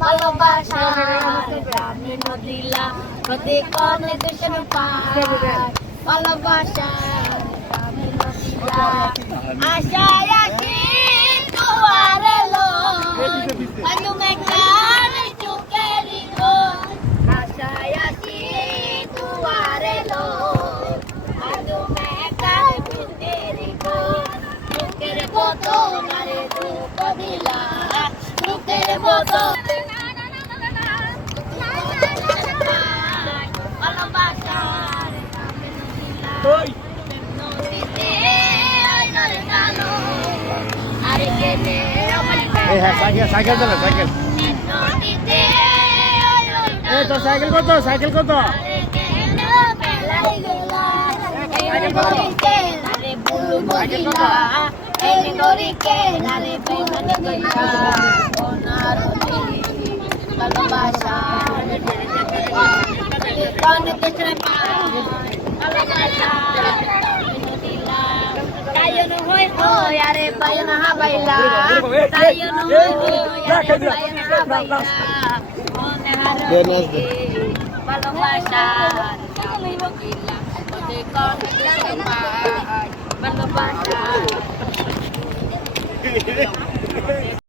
ভালোবাসা গ্রামে নদীলা নদী কনে দেশের পার ভালোবাসা গ্রামে নদীলা আশায় আছি দুয়ারে লো তুমি কার চুকেরি গো আশায় আছি দুয়ারে লো তুমি কার চুকেরি গো চুকের বতো নারে দুঃখ দিলা চুকের বতো সাইকেল চলে সাইকেল এই তো সাইকেল কত সাইকেল কত Are bayan ha baila tayo no bayan ha baila one harap ভালোবাসা ভালোবাসা